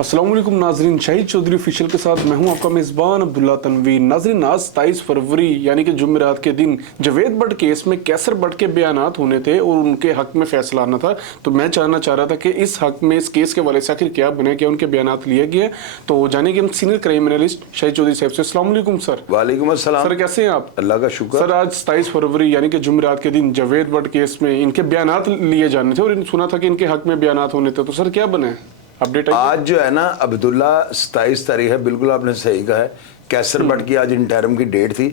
अस्सलाम वालेकुम नाजरीन, शाहिद चौधरी ऑफिशियल के साथ मैं हूं आपका मेज़बान अब्दुल्ला तनवीर। नाजरीन, आज 27 फरवरी यानी कि जुमेरात के दिन जावेद भट्ट केस में कैसर भट्ट के बयानात होने थे और उनके हक में फैसला आना था। तो मैं जानना चाह रहा था कि इस हक में, इस केस के वाले से आखिर क्या बने, क्या उनके बयानात लिए गए। तो जाने कि हम senior crime analyst Shahid Chaudhary साहब से। अस्सलाम वालेकुम सर। वालेकुम अस्सलाम सर, कैसे हैं आप? अल्लाह का शुक्र। सर, आज 27 फरवरी यानी कि जुमेरात के दिन जावेद भट्ट केस में इनके बयानात लिए जाने थे और सुना था कि इनके हक में बयानात होने थे। तो सर क्या बने अपडेट? आज जो है ना अब्दुल्ला 27 तारीख है, बिल्कुल आपने सही कहा है। कैसर भट्ट की आज इंटरम की डेट थी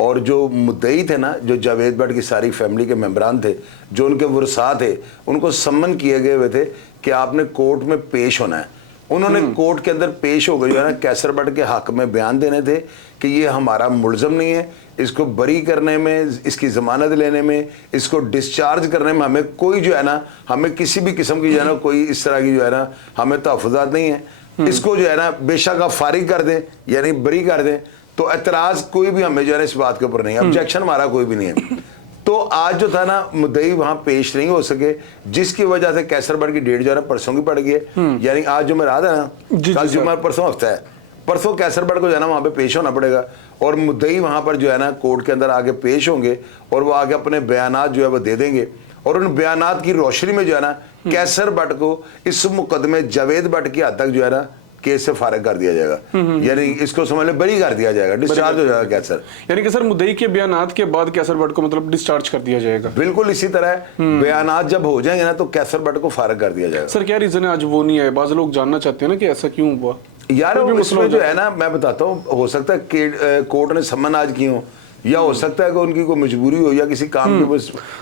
और जो मुद्दई थे ना, जो जावेद भट्ट की सारी फैमिली के मेंबरान थे, जो उनके वरसा थे, उनको सम्मन किए गए हुए थे कि आपने कोर्ट में पेश होना है। उन्होंने कोर्ट के अंदर पेश हो गए जो है ना, कैसर भट्ट के हक में बयान देने थे कि ये हमारा मुलजम नहीं है, इसको बरी करने में, इसकी ज़मानत लेने में, इसको डिस्चार्ज करने में हमें कोई जो है ना, हमें किसी भी किस्म की जो है ना, कोई इस तरह की जो है ना, हमें तहफ़्फ़ुज़ात नहीं है। इसको जो है ना बेशक आप फारिग कर दें यानी बरी कर दें, तो एतराज़ कोई भी हमें जो है ना इस बात के ऊपर नहीं है, ऑब्जेक्शन हमारा कोई भी नहीं है। तो आज जो था ना, मुद्दई वहां पेश नहीं हो सके, जिसकी वजह से कैसर भट्ट की डेट जो है ना परसों की पड़ गई है। यानी आज जो मैं रहा था ना, कल जुम्मा, परसों हफ्ता है, परसों कैसर भट्ट को जो है ना वहां पे पेश होना पड़ेगा और मुद्दई वहां पर जो है ना कोर्ट के अंदर आगे पेश होंगे और वो आगे अपने बयानात जो है वो दे देंगे और उन बयानात की रोशनी में जो है ना कैसर भट्ट को इस मुकदमे जावेद भट्ट की हद तक जो है ना केस से फारिग कर दिया जाएगा। यानी इसको समझ ले बरी कर दिया जाएगा, डिस्चार्ज हो जाएगा कैसर। यानी कि सर मुद्दई के बयानात के बाद कैसर भट्ट को मतलब डिस्चार्ज कर दिया जाएगा। बिल्कुल इसी तरह बयानात जब हो जाएंगे ना तो कैसर भट्ट को फारिग कर दिया जाएगा। सर क्या रीजन है आज वो नहीं आए? बाज़ लोग जानना चाहते हैं ना कि ऐसा क्यों हुआ। यार उसमें जो है ना, मैं बताता हूँ, हो सकता है कि कोर्ट ने सम्मन आज की हो, या हो सकता है कि उनकी कोई मजबूरी हो या किसी काम की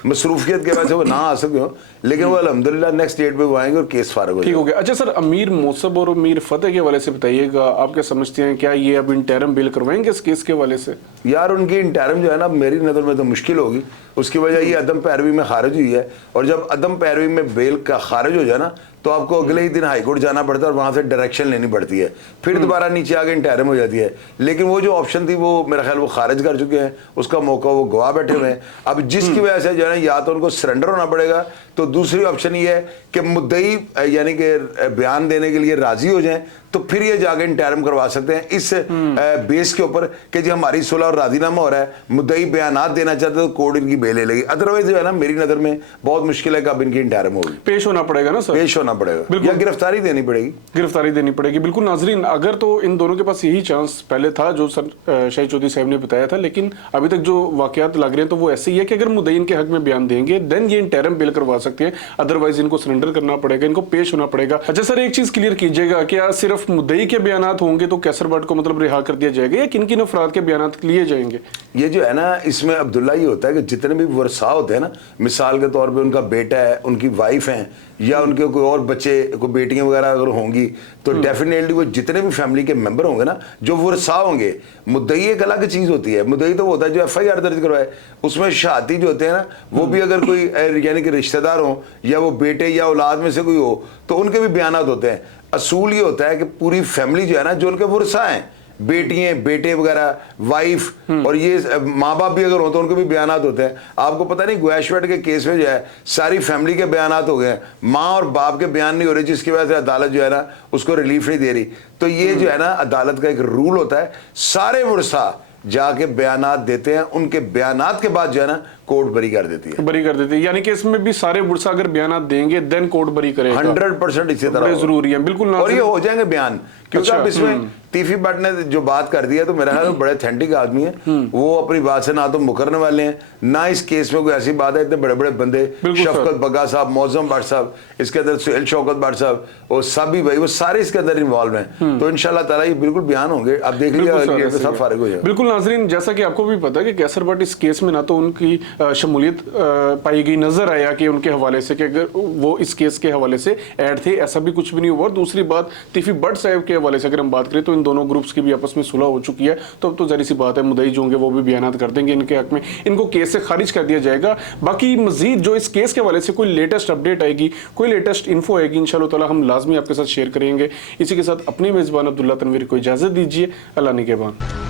मसरूफियत के वजह से वो ना आ सके हो, लेकिन वो अल्हम्दुलिल्लाह नेक्स्ट डेट पे वो आएंगे और केस फारिग हो ठीक हो गया। अच्छा सर, अमीर मौसब और अमीर फतेह के वाले से बताइएगा, आप क्या समझते हैं, क्या ये अब इंटरम बेल करवाएंगे इस केस के वाले से? यार उनकी इंटरम जो है ना मेरी नज़र में तो मुश्किल होगी। उसकी वजह ये अदम पैरवी में खारिज हुई है और जब अदम पैरवी में बेल का खारिज हो जाए ना तो आपको अगले ही दिन हाईकोर्ट जाना पड़ता है और वहां से डायरेक्शन लेनी पड़ती है, फिर दोबारा नीचे आके इंटरम हो जाती है। लेकिन वो जो ऑप्शन थी वो मेरा ख्याल वो खारिज कर चुके हैं, उसका मौका वो गवा बैठे हुए हैं। अब जिसकी वजह से जो है ना या तो उनको सरेंडर होना पड़ेगा, तो दूसरी ऑप्शन ये है कि मुद्दई यानी कि बयान देने के लिए राजी हो जाएं, तो फिर ये जाके इंटरम करवा सकते हैं इस बेस के ऊपर कि जी हमारी सुलह और राजीनामा हो रहा है, मुद्दई बयानात देना चाहते तो कोर्ट इनकी बेल ले लेगी। अदरवाइज जो है ना मेरी नज़र में बहुत मुश्किल है कि अब इनकी इंटरम होगी। पेश होना पड़ेगा ना सर? पेश होना पड़ेगा या गिरफ्तारी देनी पड़ेगी। गिरफ्तारी देनी पड़ेगी, बिल्कुल। नाजरीन, अगर तो इन दोनों के पास यही चांस पहले था जो सर शाहिद चौधरी साहब ने बताया था, लेकिन अभी तक जो वाकयात लग रहे हैं तो वो ऐसे ही है कि अगर मुद्दई इनके हक में बयान देंगे देन ये इंटरम बेल करवा सकते हैं, अदरवाइज इनको सरेंडर करना पड़ेगा, इनको पेश होना पड़ेगा। अच्छा सर, एक चीज क्लियर कीजिएगा, क्या सिर्फ मुद्दई के बयानात होंगे तो कैसर भट्ट को मतलब रिहा कर दिया जाएगा या किन किन अफराद के बयानात लिए जाएंगे? ये जो है ना इसमें अब्दुल्ला ये होता है कि जितने भी वरसा होते हैं ना, मिसाल के तौर पे उनका बेटा है, उनकी वाइफ है या उनके कोई और बच्चे, कोई बेटियां वगैरह अगर होंगी तो डेफिनेटली वो जितने भी फैमिली के मेंबर होंगे ना, जो वरसा होंगे, मुद्दई एक अलग चीज होती है। मुद्दई तो वो होता है जो FIR दर्ज करवाए, उसमें शहादती जो होते हैं ना वो भी अगर कोई यानी कि रिश्तेदार हो या वो बेटे या औलाद में से कोई हो तो उनके भी बयानात होते हैं। असूल ये होता है कि पूरी फैमिली जो है ना, जो उनके वरसा हैं, बेटियां, बेटे वगैरह, वाइफ और ये माँ बाप भी अगर हो तो उनके भी बयानात होते हैं। आपको पता नहीं गुआशवेट के केस में जो है सारी फैमिली के बयानात हो गए, माँ और बाप के बयान नहीं हो रहे, जिसकी वजह से अदालत जो है ना उसको रिलीफ नहीं दे रही। तो ये जो है ना अदालत का एक रूल होता है, सारे वरसा जाके बयानात देते हैं, उनके बयानात के बाद जो है ना कोर्ट बरी कर देती है। बरी कर देती है, यानी कि इसमें भी सारे वरसा अगर बयानात देंगे देन कोर्ट बरी करेगा। 100% इसी तरह जरूरी है, बिल्कुल। और ये हो जाएंगे बयान, क्योंकि अब इसमें तीफी भट्ट ने जो बात कर दी है तो मेरा ख्याल बड़े अथेंटिक आदमी है, वो अपनी बात से ना तो मुकरने वाले हैं, ना इस केस में कोई ऐसी बात है। इतने बड़े बड़े बंदे, शफकत बग्गा साहब, मौजम भट्ट साहब, इसके अंदर सुहेल शौकत भट्ट साहब और सभी भाई, वो सारे इसके अंदर इन्वॉल्व हैं। तो इंशाल्लाह ताला ये बिल्कुल बयान होंगे। अब देख लीजिए सब फारिग हो जाए। बिल्कुल नाजरीन, जैसा कि आपको भी पता है कि कैसर भट्ट इस केस में ना तो उनकी शमूलियत पाई गई, नजर आया कि उनके हवाले से कि अगर वो इस केस के हवाले से ऐड थे, ऐसा भी कुछ भी नहीं हुआ। और दूसरी बात, तीफी भट्ट साहब के हवाले से अगर हम बात करें तो इन दोनों ग्रुप्स की भी आपस में सुलह हो चुकी है, तो अब तो जाहिर सी बात है मुद्दई जो होंगे वो भी बयान कर देंगे इनके हक में, इनको केस से खारिज कर दिया जाएगा। बाकी मजीद जो इस केस के हवाले से कोई लेटेस्ट अपडेट आएगी, कोई लेटेस्ट इन्फो आएगी, इंशाअल्लाह ताला हम लाजमी आपके साथ शेयर करेंगे। इसी के साथ अपने मेजबान अब्दुल्ला तनवीर को इजाजत दीजिए। अल्लाह निगहबान।